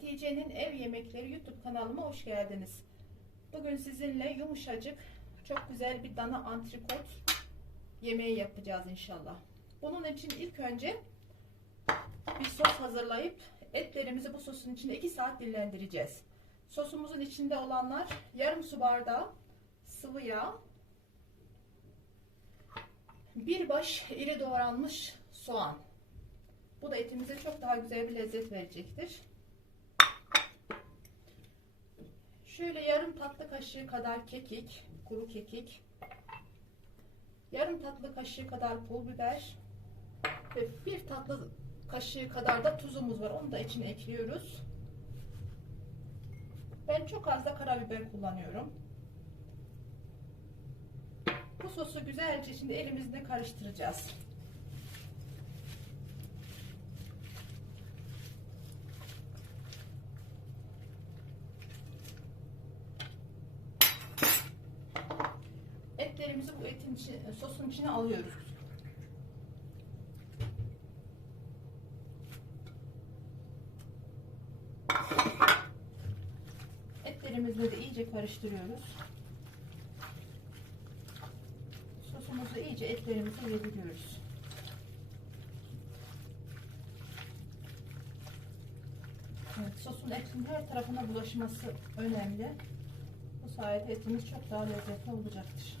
Hatice'nin Ev Yemekleri YouTube kanalıma hoş geldiniz. Bugün sizinle yumuşacık, çok güzel bir dana antrikot yemeği yapacağız inşallah. Bunun için ilk önce bir sos hazırlayıp etlerimizi bu sosun içinde 2 saat dinlendireceğiz. Sosumuzun içinde olanlar yarım su bardağı sıvı yağ, bir baş iri doğranmış soğan. Bu da etimize çok daha güzel bir lezzet verecektir. Şöyle yarım tatlı kaşığı kadar kekik, kuru kekik. Yarım tatlı kaşığı kadar pul biber. Ve bir tatlı kaşığı kadar da tuzumuz var. Onu da içine ekliyoruz. Ben çok az da karabiber kullanıyorum. Bu sosu güzelce şimdi elimizle karıştıracağız. Etlerimizi bu etin içine, sosun içine alıyoruz. Etlerimizle de iyice karıştırıyoruz. Sosumuzu iyice etlerimize yediriyoruz. Evet, sosun etin her tarafına bulaşması önemli. Bu sayede etimiz çok daha lezzetli olacaktır.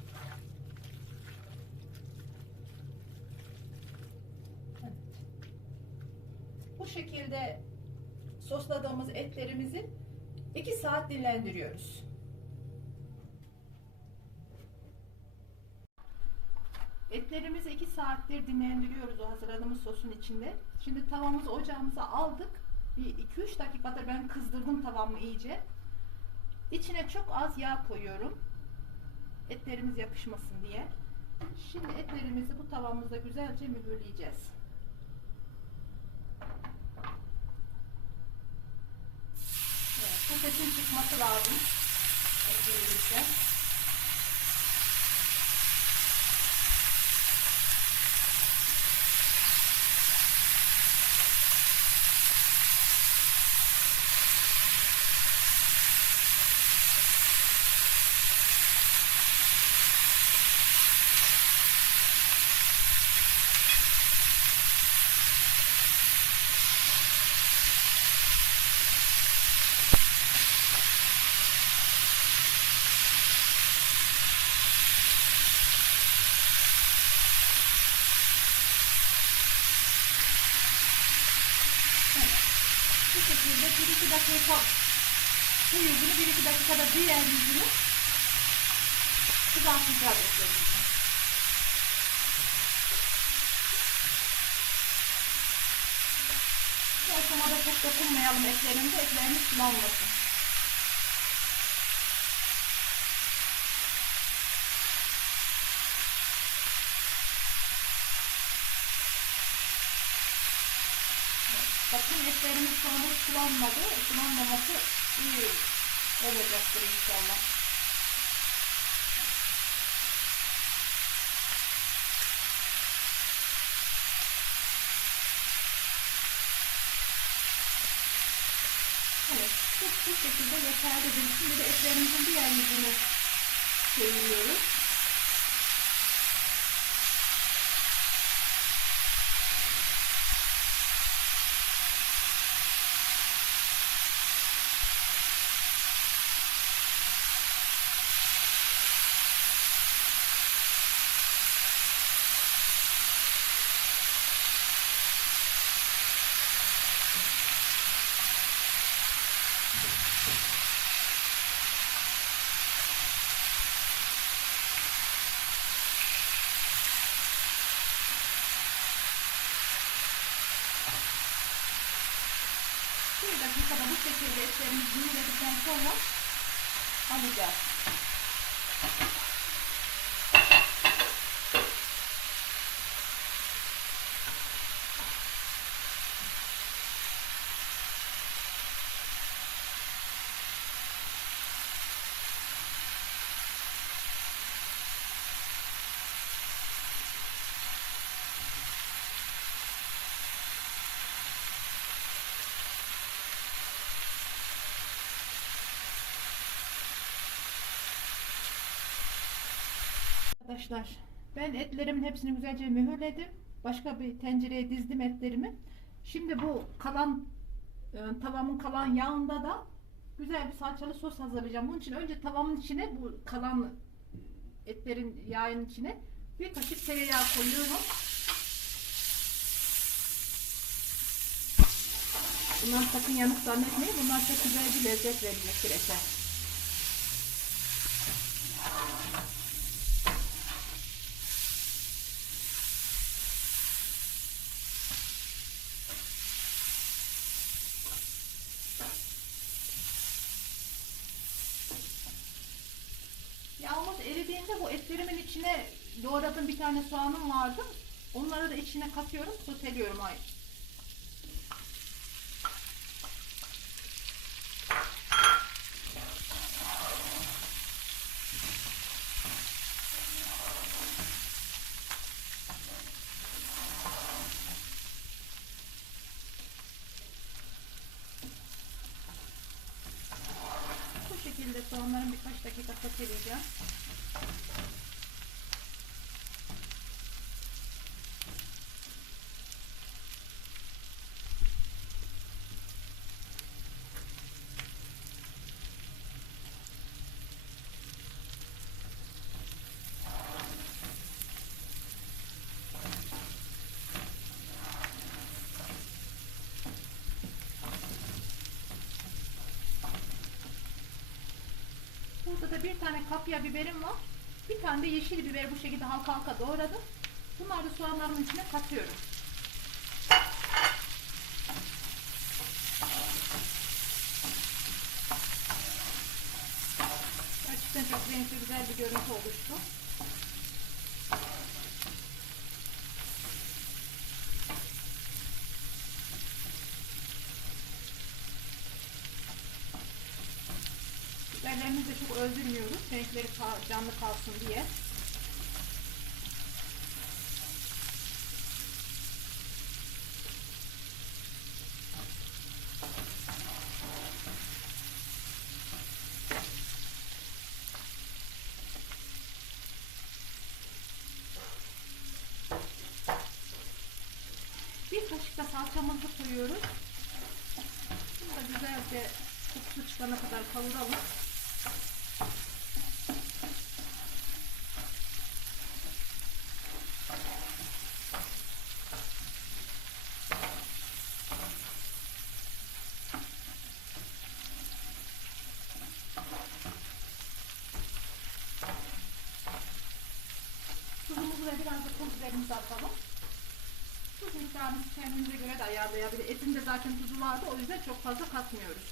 Evet. Şekilde sosladığımız etlerimizi 2 saat dinlendiriyoruz. Etlerimizi 2 saattir dinlendiriyoruz o hazırladığımız sosun içinde. Şimdi tavamızı ocağımıza aldık. Bir 2-3 dakikada ben kızdırdım tavamı iyice. İçine çok az yağ koyuyorum. Etlerimiz yapışmasın diye. Şimdi etlerimizi bu tavamızda güzelce mühürleyeceğiz. Evet, bu sesin çıkması lazım. Etlerimizde. Bu şekilde 1-2 dakika bu yüzünü 1-2 dakikada diğer yüzünü kızartacağız etlerimizi. Bu aşamada çok dokunmayalım etlerimize, etlerimiz sulanmasın. Etlerimiz anda sulanmadı. Sulanmaması iyi olacaktır inşallah. Evet, bu, şekilde yeterli bir Şimdi de etlerimizin diğer yüzünü çeviriyoruz. Bir dakikada bu şekilde etlerimizi dinledikten sonra alacağız. Arkadaşlar ben etlerimin hepsini güzelce mühürledim. Başka bir tencereye dizdim etlerimi. Şimdi bu kalan e, tavamın kalan yağında da güzel bir salçalı sos hazırlayacağım. Bunun için önce tavamın içine bu kalan etlerin yağın içine bir kaşık tereyağı koyuyorum. Bunlar sakın yanık zannetmeyin. Bunlar çok güzel bir lezzet verecek süreçte. Eridiğinde bu etlerimin içine doğradığım bir tane soğanım vardı. Onları da içine katıyorum, soteliyorum ay. Bu şekilde soğanların birkaç dakika soteleyeceğim. Burada da bir tane kapya biberim var. Bir tane de yeşil biber bu şekilde halka halka doğradım. Bunları da soğanların içine katıyorum. Gerçekten çok renkli güzel bir görüntü oluştu. Biberlerimizi de çok öldürmüyoruz. Renkleri canlı kalsın diye. Bir kaşık da salçamızı koyuyoruz. Bunu da güzelce kokusu çıkana kadar kavuralım. Tuzumuzu ve biberimizi atalım. Tuz miktarını kendinize göre de ayarlayabilir. Etin de zaten tuzu vardı o yüzden çok fazla katmıyoruz.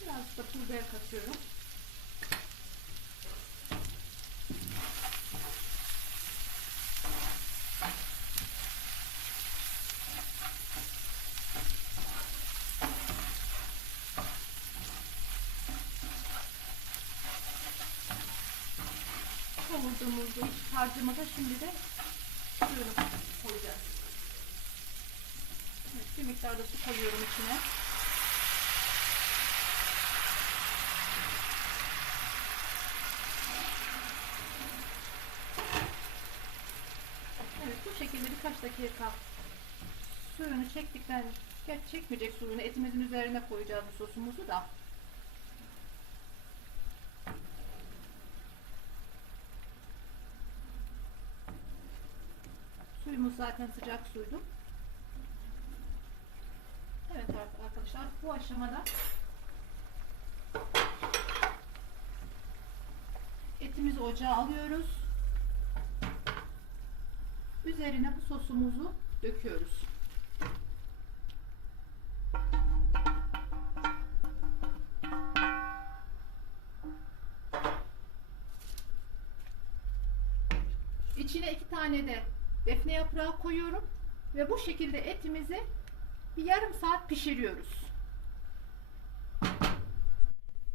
Biraz da pul biber katıyorum. Kavurduğumuz bu iç harcımada şimdi de suyunu koyacağız. Evet, bir miktar da su koyuyorum içine. Evet bu şekilde birkaç dakika suyunu çektikten çekmeyecek suyunu etimizin üzerine koyacağız bu sosumuzu da. Zaten sıcak suydu. Evet ar- arkadaşlar bu aşamada etimizi ocağa alıyoruz. Üzerine bu sosumuzu döküyoruz. İçine iki tane de defne yaprağı koyuyorum ve bu şekilde etimizi bir yarım saat pişiriyoruz.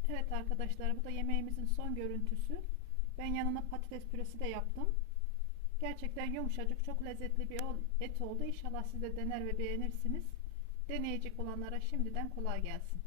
Evet arkadaşlar bu da yemeğimizin son görüntüsü. Ben yanına patates püresi de yaptım. Gerçekten yumuşacık çok lezzetli bir et oldu. İnşallah siz de dener ve beğenirsiniz. Deneyecek olanlara şimdiden kolay gelsin.